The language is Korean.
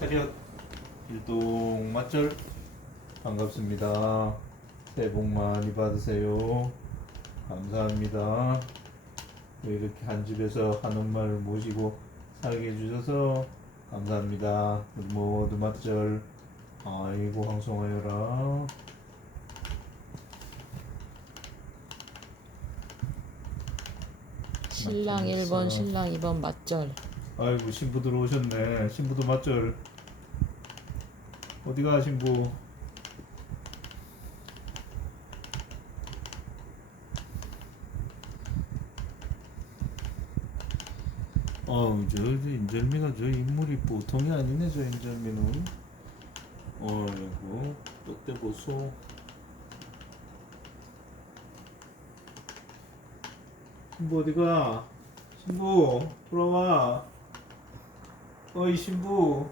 차렷 일동 맞절 반갑습니다. 새해 복 많이 받으세요. 감사합니다. 이렇게 한 집에서 한 엄마를 모시고 살게 해주셔서 감사합니다. 모두 맞절. 아이고 황송하여라. 신랑 맞춰줬어. 1번, 신랑 2번 맞절. 아이고 신부 들어오셨네. 신부도 맞절. 어디가 신부? 어우 저, 저 인절미가 저 인물이 보통이 아니네 저 인절미는. 어이구 떡대 보소. 신부 어디가? 신부 돌아와. 어이 신부